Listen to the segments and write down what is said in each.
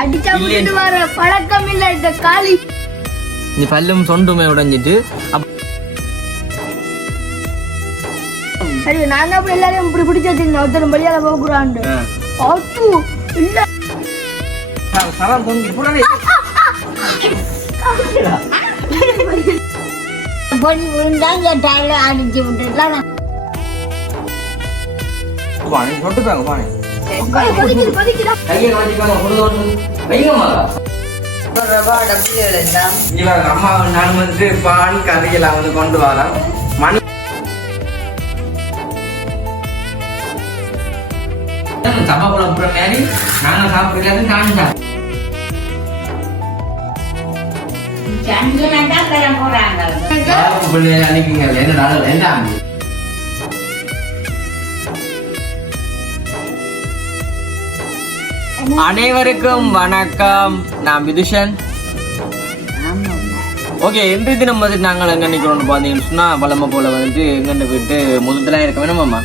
அடிச்சா வர பழக்கம் இல்ல இந்த காளி. நீ பல்லும் சொண்டுமே உடைஞ்சிட்டு. சரி தான் அப்படி எல்லாரையும் இப்படி பிடிச்சி வச்சிருந்தேன். ஒருத்தர் வெளியால போக்குறான்ட்டு அப்பு இல்ல. சரம் பொங்கி புறவே பொடி விழுந்தாங்க டைல அடிச்சு விட்டுலாம் பாணி சொட்டுப்பாங்க பாணி அம்மா நான் வந்து பான் கறியெல்லாம் வந்து கொண்டு வரேன் மணி சப்பா போல மாதிரி நாங்க சாப்பிடுறது காணிச்சா சந்திரனா பெற போறாங்க என்ன நாள் என்ன அனைவருக்கும் வணக்கம். நான் விதுஷன் ஓகே இன்றைய தினம் வந்து நாங்கள் எங்கே நிற்கிறோம்னு பார்த்தீங்கன்னு சொன்னால் பழமை போல் வந்துட்டு எங்கன்னு போயிட்டு முத்தத்தில் இருக்க வேணுமாம்மா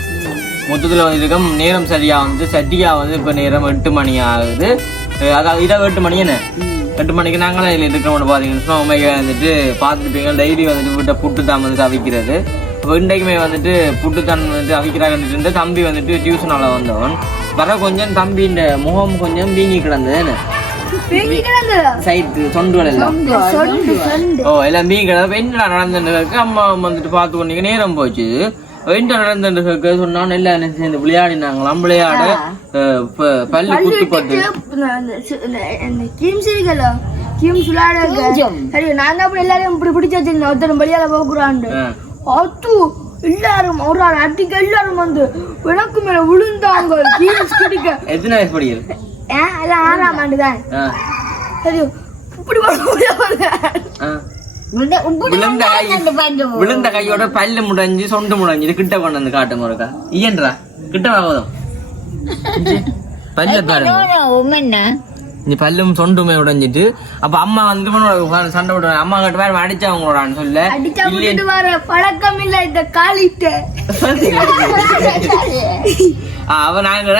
முத்தத்தில் வந்து இருக்கோம் நேரம் சரியாக வந்து சட்டியாக வந்து இப்போ நேரம் எட்டு மணி ஆகுது. அதாவது இதாக எட்டு மணி என்ன? எட்டு மணிக்கு நாங்களும் இதில் இருக்கிறோம்னு பார்த்தீங்கன்னு சொன்னால் உண்மைக்கு வந்துட்டு பார்த்துருப்பீங்க டெய்லி வந்துட்டு வீட்டை புட்டு தான் வந்து அவிக்கிறது இன்றைக்குமே வந்துட்டு புட்டு தான் வந்துட்டு அவிக்கிறாங்கன்னு தம்பி வந்துட்டு டியூஷனால் வந்தவன். வர கொஞ்சம் தம்பின்ற முகம் கொஞ்சம் வீங்கி கிடந்தது கிடந்ததா? சைட்டு தொண்டுகள் எல்லாம். ஓ எல்லாம் மீன் கிடந்து என்ன நடந்துருக்கு அம்மா வந்துட்டு பார்த்து கொண்டீங்க நேரம் போச்சு. என்ன நடந்துருக்கு சொன்னா எல்லாம் சேர்ந்து விளையாடினாங்களாம். விளையாட பல்லு குத்து பட்டு கிம்ஸ் இருக்குல்ல கிம்ஸ் விளையாட சரி நான் தான் அப்படி எல்லாரையும் இப்படி பிடிச்சி வச்சிருந்தேன். ஒருத்தர் அஹ், அத்து எல்லாரும் ஒரு ஆள் அடிக்க எல்லாரும் வந்து எனக்கு மேல விழுந்தாங்க. கிம்ஸ் குடிக்க. எத்தனை வயசு ஏன் எல்லாம் ஆறாம் ஆண்டு தான். சரி இப்படி. விழுந்த கையோட பல்லு முடைஞ்சு சொண்டு முடைஞ்சு இது கிட்ட கொண்டு வந்து காட்டுங்க ஒருக்கா. இயன்றா. கிட்ட வாகுதம் பல்ல பாருங்க நீ பல்லும் சொண்டுமே உடைஞ்சிட்டு அப்ப அம்மா வந்து சண்டை விடுவாங்க அம்மா கிட்ட வேற அடிச்சா அவங்களோடான்னு சொல்ல பழக்கம் இல்ல இந்த காலிட்ட. ஆ, அவ நாங்க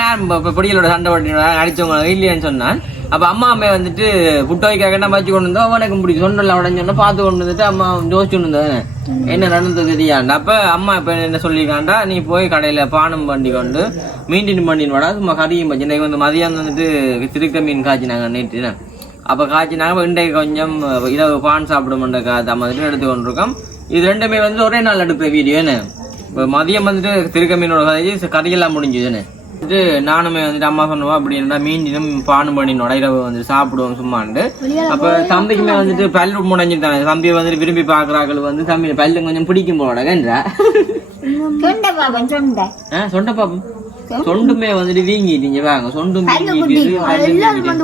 பொடிகளோட சண்டை போட்டு அடிச்சவங்க இல்லையான்னு சொன்னான். அப்ப அம்மா அம்மா வந்துட்டு புட்டு வைக்க என்ன வச்சு கொண்டு வந்தோம் அவனுக்கு பிடிச்சி சொன்னல அவடன்னு சொன்னா பார்த்து கொண்டு வந்துட்டு அம்மா ஜோசிச்சு கொண்டு என்ன நடந்தது தெரியாண்டா? அப்ப அம்மா இப்ப என்ன சொல்லியிருக்காண்டா? நீ போய் கடையில பானம் பண்ணி கொண்டு மீன் பண்ணின்னு வாடா சும்மா கறியும் பச்சு இன்னைக்கு வந்து மதியம் வந்துட்டு திருக்க மீன் காய்ச்சினாங்க நேற்று. அப்போ காய்ச்சினாங்க. இன்றைக்கு கொஞ்சம் இரவு பான் சாப்பிடுமென்ற காத்த மாதிரி எடுத்து கொண்டிருக்கோம். இது ரெண்டுமே வந்து ஒரே நாள் எடுக்கிற வீடியோன்னு இப்போ மதியம் வந்துட்டு திருக்க மீனோட கதையை கதையெல்லாம் முடிஞ்சுதுன்னு வந்துட்டு நானுமே வந்துட்டு அம்மா சொன்னவா அப்படி இருந்தா மீண்டினும் பானு பண்ணினோட இரவு வந்து சாப்பிடுவோம் சும்மாண்டு அப்ப தம்பிக்குமே வந்துட்டு பல்லு முடைஞ்சிட்டாங்க தம்பியை வந்துட்டு விரும்பி பாக்குறாக்கள் வந்து தம்பி பல்லு கொஞ்சம் பிடிக்கும் சொண்ட பாபன் சொண்ட பாப்போம் சொண்டுமே வந்துட்டு வீங்கிட்டீங்க வாங்க சொண்டும்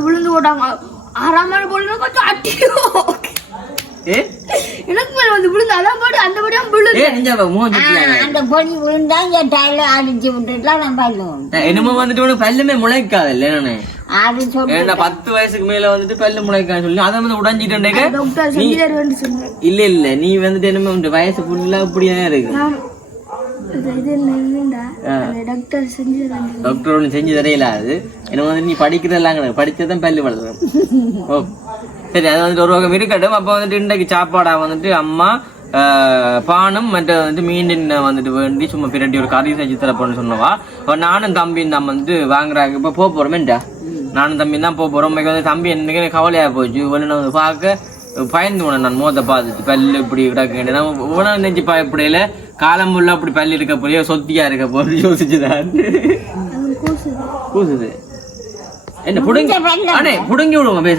விழுந்து போட்டாங்க. ஆறாம் ஆண்டு போடுங்க கொஞ்சம் அட்டியோ ஏ எனக்கு மேல வந்து விழுந்து அதான் போட்டு அந்த படியும் விழுந்து. அந்த பொடி விழுந்தாங்க டைல அடிச்சு விட்டுலாம் நம்ம பல்லுவோம் என்னமோ வந்துட்டு உனக்கு பல்லுமே முளைக்காது இல்ல நானு. அது சொல்லி ஏன்னா பத்து வயசுக்கு மேல வந்துட்டு பல்லு முளைக்கான்னு சொல்லி அதை வந்து உடஞ்சிட்டேன் சொன்னேன். இல்ல இல்ல நீ வந்துட்டு என்னமோ உன் வயசு ஃபுல்லா அப்படியே இருக்கு. நான் டாக்டர் ஒன்று செஞ்சு தரையில அது. என்ன வந்து நீ படிக்கிறதெல்லாம் கிடையாது. படிச்சதான் பல்லு வளரும். ஓ சரி அது வந்துட்டு ஒரு வகை இருக்கட்டும் அப்போ வந்துட்டு இன்றைக்கு சாப்பாடா வந்துட்டு அம்மா பானும் மற்ற வந்து மீண்டின் வந்துட்டு வேண்டி சும்மா பிரட்டி ஒரு கறி செஞ்சு தரப்போன்னு சொன்னவா நானும் தம்பியும் தான் வந்து வாங்குறாங்க இப்போ போக போறோமேண்டா நானும் தம்பி தான் போக போறோம் இன்னைக்கு வந்து தம்பி என்னைக்கு கவலையா போச்சு நான் வந்து பார்க்க பயந்து போனேன் நான் மோத்த பார்த்துட்டு பல்லு இப்படி கிடக்கு உணவு நெஞ்சு பயப்படையில காலம் உள்ள அப்படி பல்லு இருக்க போறியோ சொத்தியா இருக்க போறது யோசிச்சுதான் கூசுது என்ன புடுங்கி அண்ணே புடுங்கி விடுவோம்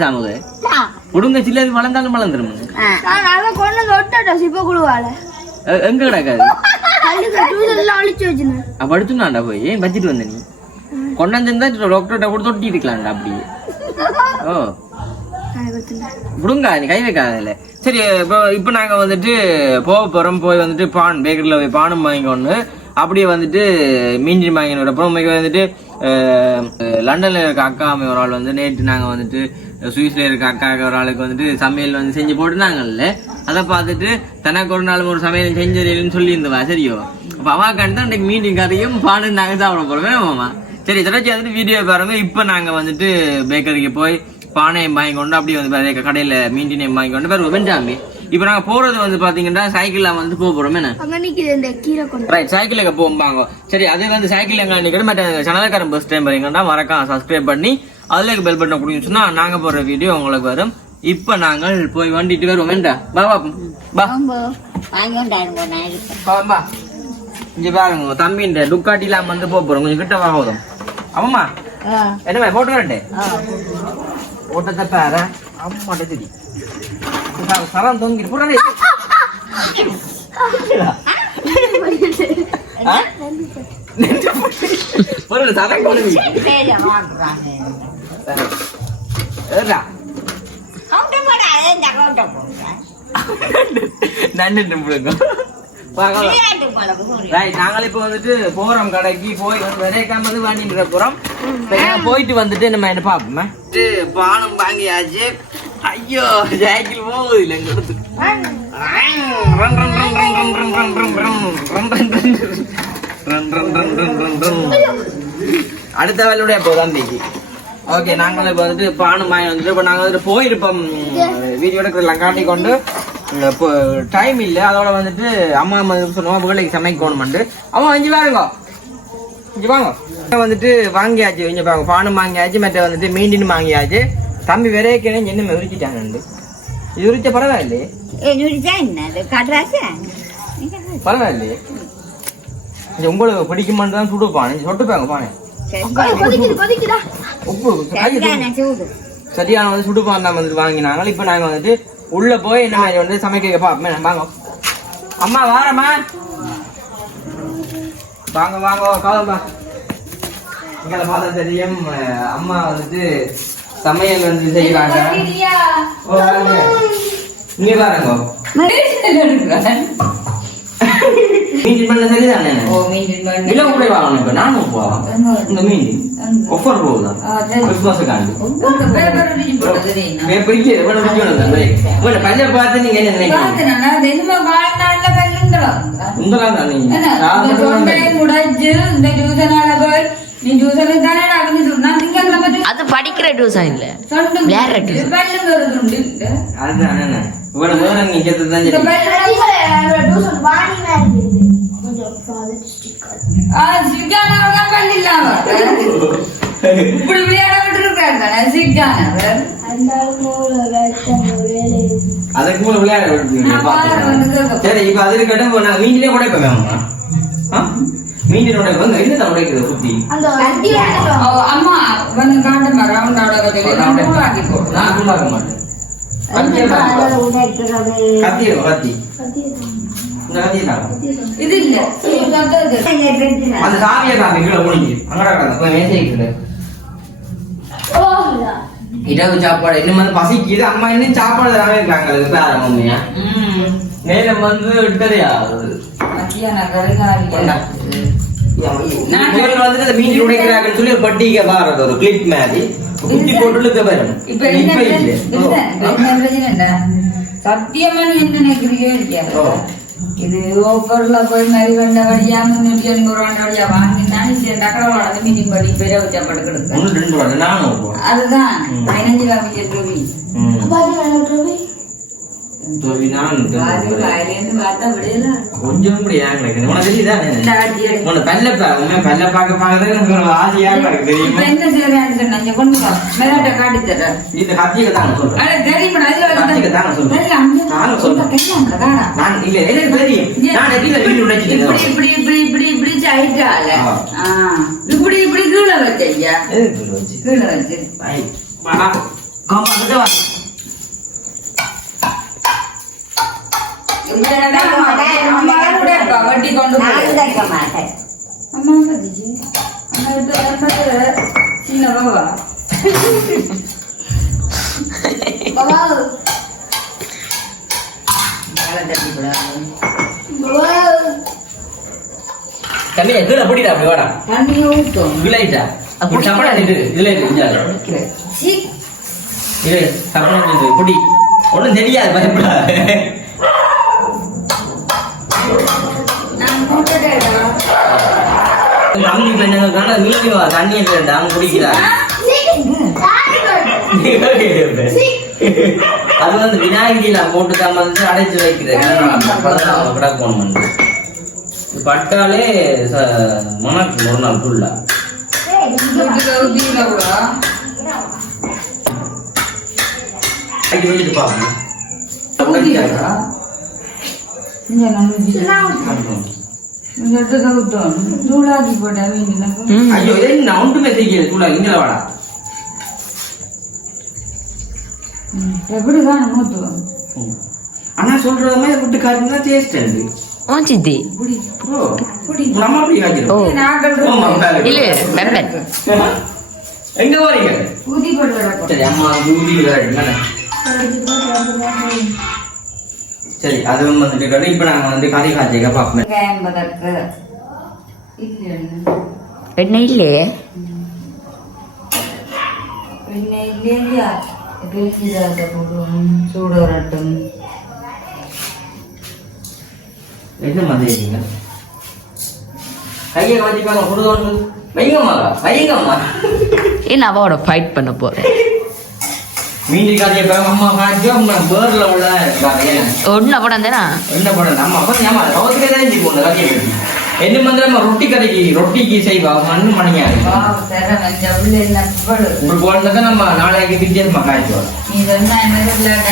பேசாம புடுங்க சில்லது வளர்ந்தாலும் வளர்ந்துரும். நான் அதை கொண்டு ஒட்டாட்டா சிப்ப குழுவால. எங்க கிடக்காது? அப்ப போய்? ஏன் வச்சுட்டு வந்த நீ? கொண்டாந்து டாக்டர்கிட்ட கூட தொட்டி இருக்கலாம்டா அப்படியே ஓ. புடுங்கா நீ கை வைக்காதல சரி இப்போ இப்போ நாங்க வந்துட்டு போக போறோம். போய் வந்துட்டு பான் பேக்கரியில் போய் பானம் வாங்கிக்கொண்டு அப்படியே வந்துட்டு மீஞ்சி வாங்கினோட அப்புறம் வந்துட்டு லண்டனில் இருக்க அக்கா அம்மை ஒரு ஆள் வந்து நேற்று நாங்க வந்துட்டு சுவிஸில் இருக்க அக்கா ஒரு ஆளுக்கு வந்துட்டு சமையல் வந்து செஞ்சு போட்டுனாங்கல்ல அதை பார்த்துட்டு தனக்கு ஒரு நாள் ஒரு சமையல் செஞ்சதுன்னு சொல்லியிருந்தவா? சரியோ? அப்போ அவா கண்டு அன்னைக்கு மீட்டிங் கதையும் பானு நாங்கள் சாப்பிட போறோம். மாமா? சரி தொடர்ச்சி வந்துட்டு வீடியோ பாருங்க. இப்போ நாங்க வந்துட்டு பேக்கரிக்கு போய் பானையை வாங்கி கொண்டு அப்படியே வந்து பாருங்க கடையில மீண்டினையும் வாங்கி கொண்டு பேர் வெண்டாமி இப்போ நாங்க போறது வந்து பாத்தீங்கன்னா சைக்கிள்ல வந்து போக போறோம் என்ன? ரைட் சைக்கிளுக்கு போகும்பாங்க சரி அது வந்து சைக்கிள் எங்க நிக்கிற மற்ற சனலக்காரன் பஸ் டைம் வரீங்கன்னா மறக்காம சப்ஸ்கிரைப் பண்ணி அதுல பெல் பட்டன் சொன்னா நாங்க போடுற வீடியோ உங்களுக்கு வரும். இப்ப நாங்கள் போய் வண்டிட்டு வருவோம் வேண்டா பா பா வாங்கி. பா இங்க பாருங்க தம்பி இந்த டுக்காட்டிலாம் வந்து போக போறோம். கொஞ்சம் கிட்ட வாங்குவோம் ஆமாம்மா ஆ. என்ன போட்டு வரட்டே ஓட்டக்கத்தார அம்மாட்ட திடி சரம் தொங்கிட்டு போறானே. ஒரு சரம் கொண்டு நாங்கள் இப்போ வந்துட்டு போறோம் கடைக்கு போய் விரைக்காமது வாங்கிட்டு போறோம் போயிட்டு வந்துட்டு நம்ம என்ன பார்ப்போமே பானம் வாங்கியாச்சு ஐயோ சைக்கிள் போகுது அடுத்த வேலையுடைய போதான் தேதி ஓகே நாங்களும் இப்போ வந்துட்டு பானம் வாங்கி வந்துட்டு இப்ப நாங்க வந்துட்டு போயிருப்போம் வீடியோ எடுக்கிறதெல்லாம் காட்டி கொண்டு இப்போ டைம் இல்லை. அதோட வந்துட்டு அம்மா அம்மா சொன்னோம் பிள்ளைக்கு சமைக்கணும்ட்டு அம்மா இங்கே பாருங்க. இங்கே வாங்க. வந்துட்டு வாங்கியாச்சு இங்கே பாருங்க. பானம் வாங்கியாச்சு மற்ற வந்துட்டு மீண்டின்னு வாங்கியாச்சு. தம்பி விரைக்கணும் என்ன உரிச்சிட்டாங்க இது உரிச்ச பரவாயில்லையே? பரவாயில்லையே. இது உங்களுக்கு பிடிக்குமான்னு தான் சுடுப்பான் நீங்க சொட்டுப்பாங்க பானே. உப்பு. சரியான வந்து சுடுப்பான் தான் வந்துட்டு வாங்கினாங்க. இப்போ நாங்கள் வந்துட்டு உள்ள போய் என்ன மாதிரி வந்து சமைக்க பார்ப்போம் வாங்க. அம்மா வாரம்மா. வாங்க வாங்க காலம்பா எங்களை பார்த்தா தெரியும் அம்மா வந்துட்டு சமையல் வந்து செய்யறாங்க ஓ, வாங்க. நீங்க பாருங்க. மீன் பண்ண சரிதானே விலை கூட வாங்கணும் இப்போ. நானும் போவான் இந்த மீன். ஆஃபர் போகுதா. கிறிஸ்துமஸுக்காண்டி பெரிய இவ்வளோ இவ்வளோ பல்ல பார்த்து நீங்க என்ன நினைக்கிறீங்க? അത് പഠിക്കുന്ന ട്യൂഷൻ ഇല്ല വേറെ ഇവിടെ இப்படி விளையாட விட்டுருக்காங்க நசிக்காங்க அவர் அதுக்கு மூணு விளையாட விட்டுருக்கீங்க சரி இப்போ அது இருக்கட்டும் நான் மீன்லேயே கூட இப்போ வேணுமா? மீனினோட வந்து என்ன தன்னுடைய புத்தி அம்மா வந்து அங்கடா கடந்த மேசை இரவு சாப்பாடு. இன்னும் வந்து பசிக்குது. அம்மா இன்னும் சாப்பாடு தராம இருக்காங்க. அதுக்கு பேர மம்மியா. நேரம் வந்து அந்த மீன் உடைக்கிறாங்கன்னு சொல்லி ஒரு பட்டிகை பாருது ஒரு கிளிப் மாதிரி. குட்டி போட்டு இழுக்க வரும் இப்ப என்ன இல்ல? சத்தியமா நீ. இது ஓஃபர்ல போய் மறி வந்த வழியா முன்னூற்றி எண்பது ரூபாண்ட வழியா வாங்கினான் சரி டக்கரை வளர்ந்து மீட்டிங் பண்ணி பேர வச்சா படுக்கிறது அதுதான் பதினஞ்சு ரூபாய் ரூபாய் கொஞ்சம் கூட ஏன் கிடைக்கணும் உனக்கு தெரியுதா உன்னை பல்ல உண்மை பல்ல பார்க்க பார்க்கறது எனக்கு ஒரு ஆசையா இருக்கு தெரியும் என்ன செய்யறேன் நான் கொண்டு மேலாட்ட காட்டி தரேன் இந்த வட்டி கொண்டு அம்மா சின்ன பாபா பாபா தம்பி எதுல புடிடா அப்படி வாடா தம்பி புடி ஒன்றும் தெரியாது பயப்படாது தம்பி பெண்ணுங்களுக்கான மீதி தண்ணியை வேண்டாம் குடிக்கிறாங்க அது வந்து விநாயகரியில போட்டு தான் வந்து அடைச்சு வைக்கிறேன் கிடக்கணும் இது பட்டாலே மணக்கு ஒரு நாள் ஃபுல்லா வீட்டுக்கு பார்க்கணும் தூளாக்கி. ஐயோ இதே நான் ஒன்றுமே இங்கே வாடா. எப்படி. ஆனா சொல்றது மாதிரி விட்டு காட்டுனா டேஸ்ட் சித்தி நம்ம அப்படி. இல்ல பெப்பன் எங்க வரீங்க ஊதி போட்டு கிடக்கும் சரி அம்மா ஊதி விளையாடுங்க சரி அதுவும் வந்துட்டு இருக்கட்டும் இப்போ நாங்கள் வந்து கதை காட்சியாக பார்ப்போம். வெங்காயம் வதற்கு எண்ணெய் இல்லையே எண்ணெய் இல்லையா? பேசிதாக போடும் சூடு வரட்டும் என்ன மாதிரிங்க கையை வச்சுக்காங்க குடுதோண்டு வைங்கம்மா. வைங்கம்மா ஏன் அவளோட ஃபைட் பண்ண போகிறேன் மீண்டி காரிய அம்மா காட்சி உங்க பேர்ல உள்ள ஒன்ன படம் தானா என்ன படம் நம்ம அப்ப ஏமா ரோட்டுக்கு தான் இருந்து போன காரிய என்ன மாதிரி நம்ம ரொட்டி கடைக்கு ரொட்டிக்கு செய்வா மண்ணு மணியா இப்படி போனதான் நம்ம நாளைக்கு வித்தியாசமா காய்ச்சி வரும் நீ சொன்னா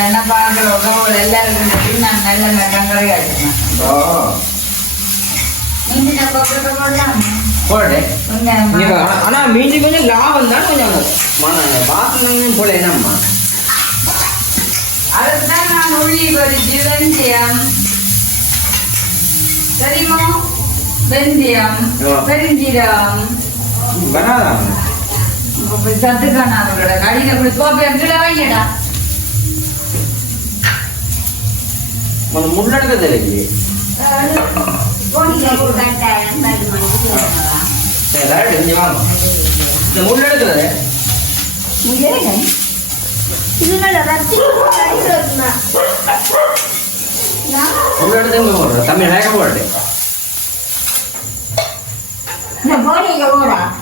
என்ன பாக்குற உறவு எல்லாருக்கும் நான் நல்ல மெட்டங்கரை காய்ச்சி ஆனா மீண்டும் கொஞ்சம் லாபம் தான் கொஞ்சம் வாசனையும் போல என்னம்மா? அதுதான் நான் உள்ளி பறிச்சு வெந்தயம் தெரியுமோ? வெந்தயம் வராதா சத்துக்கான அவர்களோட கடையில இப்படி கோப்பை வையடா. உனக்கு முன்னெடுக்க இந்த முன்னெடுக்கிறது இதுல ரத்தி அடிக்கிறதுனா முன்னெடுத்து இங்க போடுற தமிழ்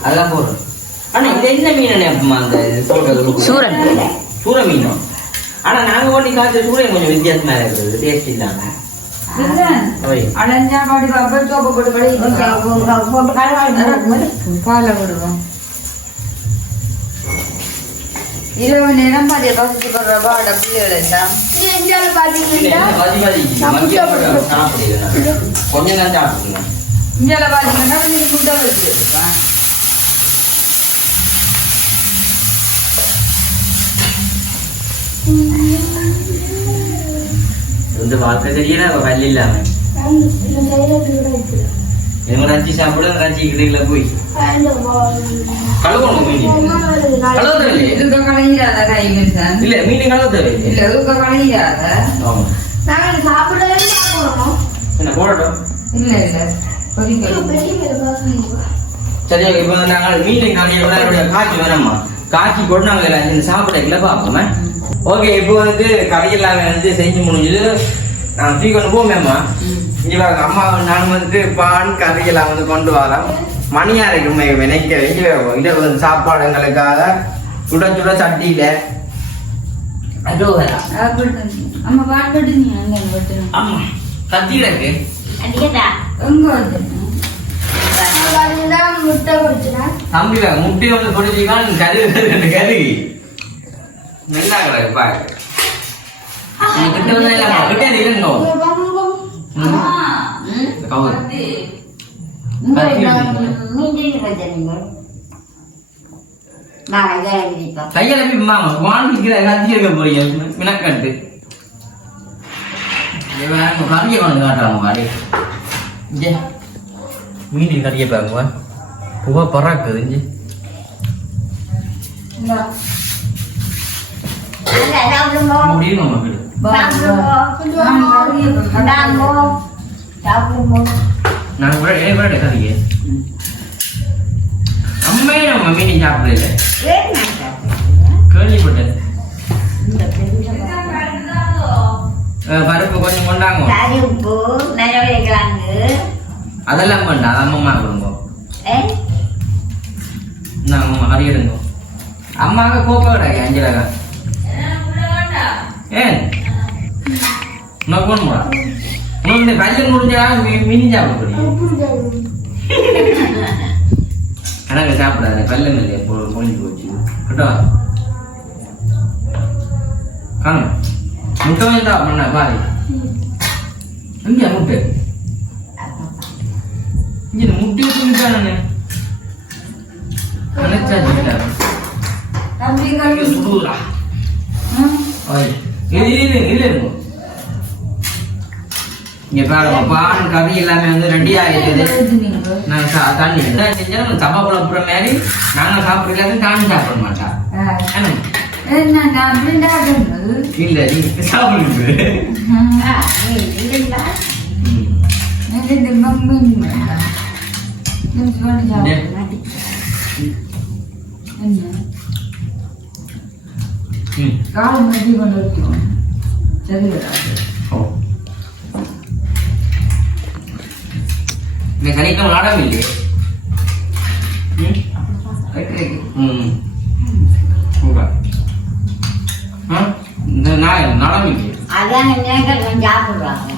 அதெல்லாம் போடுறேன் ஆனா இது என்ன மீன்? அப்பமா அந்த போட்டது சூரன் சூர மீனும் ஆனா நாங்க ஓட்டி காய்ச்ச சூரியன் கொஞ்சம் வித்தியாசமா இருக்குது டேஸ்ட் இல்லாம அடைஞ்சா பாடி பாப்பா சோப்பை போட்டு கழுவி போட்டு இது இந்தியாவில் இல்ல, பார்த்தீங்கன்னா என்ன மதி மதி மதிய போட்டு சாப்பிடுங்க தான் இங்கே பாத்தீங்கன்னா கொஞ்சம் முட்டை வச்சு எடுப்பேன் இந்த வாழ்க்கை தெரியல அவ பல்லு இல்லாம. இவங்க ரச்சி சாப்பிட ரச்சி கிடைக்கல போய். கழுவணும் மீன் கழுவ தேவையில்லையே இதுக்கு கலைஞராத கை மிஷன் இல்ல மீன் கழுவ தேவையில்லையே இல்ல இதுக்கு கலைஞராத ஆமா. நாங்கள் சாப்பிடவே போகிறோம் என்ன போடட்டும்? இல்ல இல்ல. கொதிக்கணும் சரி இப்போ நாங்கள் மீன் காய்ச்சி வேணாம்மா காய்ச்சி போட்டு நாங்கள் சாப்பிடல பார்ப்போமே ஓகே இப்போ வந்து கறியெல்லாம் வந்து செஞ்சு முடிஞ்சது. நான் கொண்டு போமேம்மா இங்க அம்மா நான் வந்துட்டு பான் கறியெல்லாம் வந்து கொண்டு வரோம் மணியா இருக்கும் நினைக்க இங்க இது வந்து சாப்பாடுங்களுக்காக சுட சுட சட்டியில. அதோ அம்மா பாட்டு நீ அங்க வெட்டணும் ஆமா கத்தி இருக்கு. அடிக்கதா எங்க வெட்டணும் பார்த்தீங்கன்னா முட்டை குடிச்சுனா தம்பில முட்டி வந்து பொடிச்சிக்கலாம் ரெண்டு கறி நல்லா கிடக்கு பாரு. கிட்ட வந்து இல்லம்மா கிட்ட இருங்க கவுரு மீண்டும் ஜெயகிரிப்பா கையில போய் மாமா வாங்கிக்கிற கத்தி இருக்க போறீங்க மினக்கட்டு கறியை கொண்டு காட்டுறாங்க பாடி இங்கே. மீன் கறியை பாருங்க புகை பறாக்குது இங்கே. சாப்பிடுங்க முடியும் நம்ம வீடு நான் கூட ஏன் கூட கறியே. அம்மையே நம்ம மீன் சாப்பிடல கேள்விப்பட்டேன் அஹ் பருப்பு கொஞ்சம் கொண்டாங்க. உப்பு நிறைய கிழங்கு அதெல்லாம் வேண்டாம் அம்மம்மா கொடுங்க. நாங்கள் கறி எடுங்க அம்மாவுக்கு கோப்பை கிடையாது அஞ்சலாக ஏன் உனக்கு வேணுமா உனக்கு இந்த பையன் முடிஞ்சா மினி சாப்பிட கணக்கு சாப்பிடாத கல்லன் இல்லையா பொ பொழிஞ்சு போச்சு. கேட்டா? காணும். முட்டை வந்து பண்ண பாரு. இங்க முட்டை? இங்க முட்டை வச்சு நானு. நினைச்சா சுடுறா. இது இது இருக்கும் இங்க பாருங்க பான் கறி எல்லாமே வந்து ரெடி. நான் சா- தண்ணி என்ன செஞ்சா நம்ம போற மாதிரி நாங்க சாப்பிடுற எல்லாத்தையும் தாண்டி சாப்பிட மாட்டா? இல்ல நீங்க சாப்பிடுங்க ம். ம். எனக்கு இந்த சனிக்கிழமை நாடகம் இல்லையே ம். சூப்பர். ஆ? இந்த நாய் நாடகம் இல்லையே அதான் நேரம் சாப்பிடுறாங்க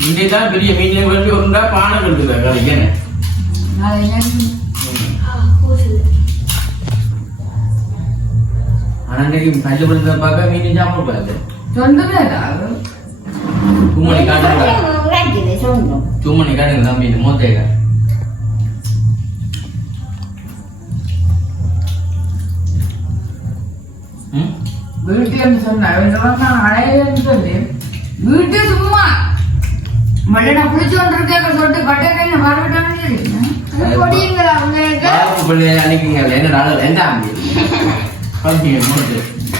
இன்றைக்கு தான் பெரிய மீன் வெட்டி ஒருண்டா பானை கட்டுது கழிக்கணும் நாளை நேரம் ஆனா இன்னைக்கு பஞ்சு படுத்த பார்க்க மீன் சாப்பிட சொந்தமே இல்ல காட்டுங்க உழைக்குது சொந்தம் தூமணி காட்டுங்க தம்பி இந்த மூத்தையில ம் வீட்டுல சொன்ன அழையன்னு சொல்லி வீட்டு சும்மா மழை குளிச்சு கொண்டிருக்க சொல்லிட்டு பட்டை கையில வரவிட்டான்னு சொல்லி பாவம் பிள்ளைய அன்னைக்குங்க என்ன நாள் என்ன ஆம்பி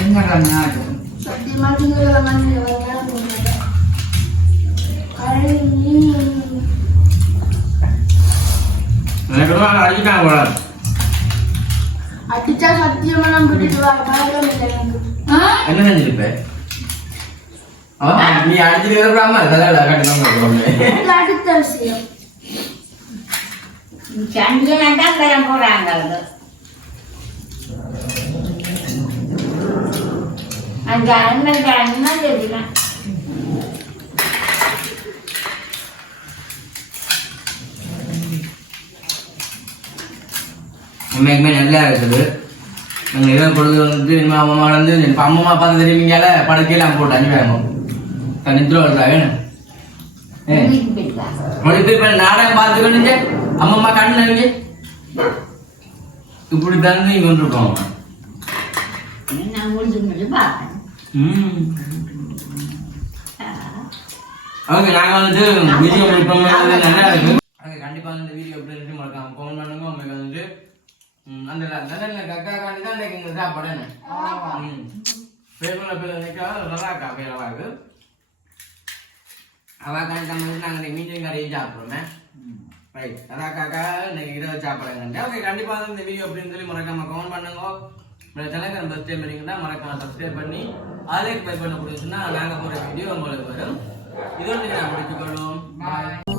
எங்க நாடு சத்தியமா திங்கள மண்ணு போல அடிச்சா சத்தியமா நான் விட்டுட்டு பழக்கம் இல்லை எனக்கு என்ன செஞ்சிருப்ப நீ கட்டணும் அடுத்த விஷயம் தான் போறாங்க அந்த அண்ணன் அண்ணன் தெரியும்? உண்மைக்குமே நல்லா இருக்குது. நாங்கள் இதே பொழுது வந்துட்டு இனிமே அம்மா வந்து இப்போ அம்மா பார்த்து தெரியுமீங்கால படுக்கையெல்லாம் போட்டு அஞ்சு வேணும் நித்திர வருதா வேணும் ஏ வீட்டுக்கு போயிட்டாங்க மொழி இப்போ நாடகம் பார்த்துக்கணுங்க. அம்மம்மா கண்ணு இப்படி தந்து இங்கே வந்துருக்கோம் நான் முடிஞ்சு முடிஞ்சு பார்த்தேன் ம் ஓகே நாங்கள் வந்துட்டு வீடியோ இப்போ நல்லா இருக்கு ஓகே கண்டிப்பாக இந்த வீடியோ எப்படி இருக்கு மறக்காம கமெண்ட் பண்ணுங்க உங்களுக்கு வந்துட்டு அந்த நல்ல கக்கா காண்டி தான் இன்னைக்கு இந்த சாப்பாடு ம். பேப்பரில் பேர் நினைக்கா நல்லா இருக்கா? பேரவா இருக்கு. அவா காண்டி தான் வந்து நாங்கள் மீட்டிங் கடையும் சாப்பிட்றோமே. ரைட் அதான் காக்கா இன்னைக்கு இதை சாப்பிடுங்க ஓகே கண்டிப்பாக வந்து இந்த வீடியோ அப்படின்னு சொல்லி மறக்காம கமெண்ட் பண்ணுங்க. இந்த சேனலுக்கு நம்ம சப்ஸ்கிரைப் பண்ணிங்கன்னா மறக்காம சப்ஸ்கிரைப் பண்ணி அதே பை பண்ண முடியுச்சுன்னா நாங்கள் போகிற வீடியோ உங்களுக்கு வரும். இதோடு நான் முடிச்சுக்கொள்ளும் பாய்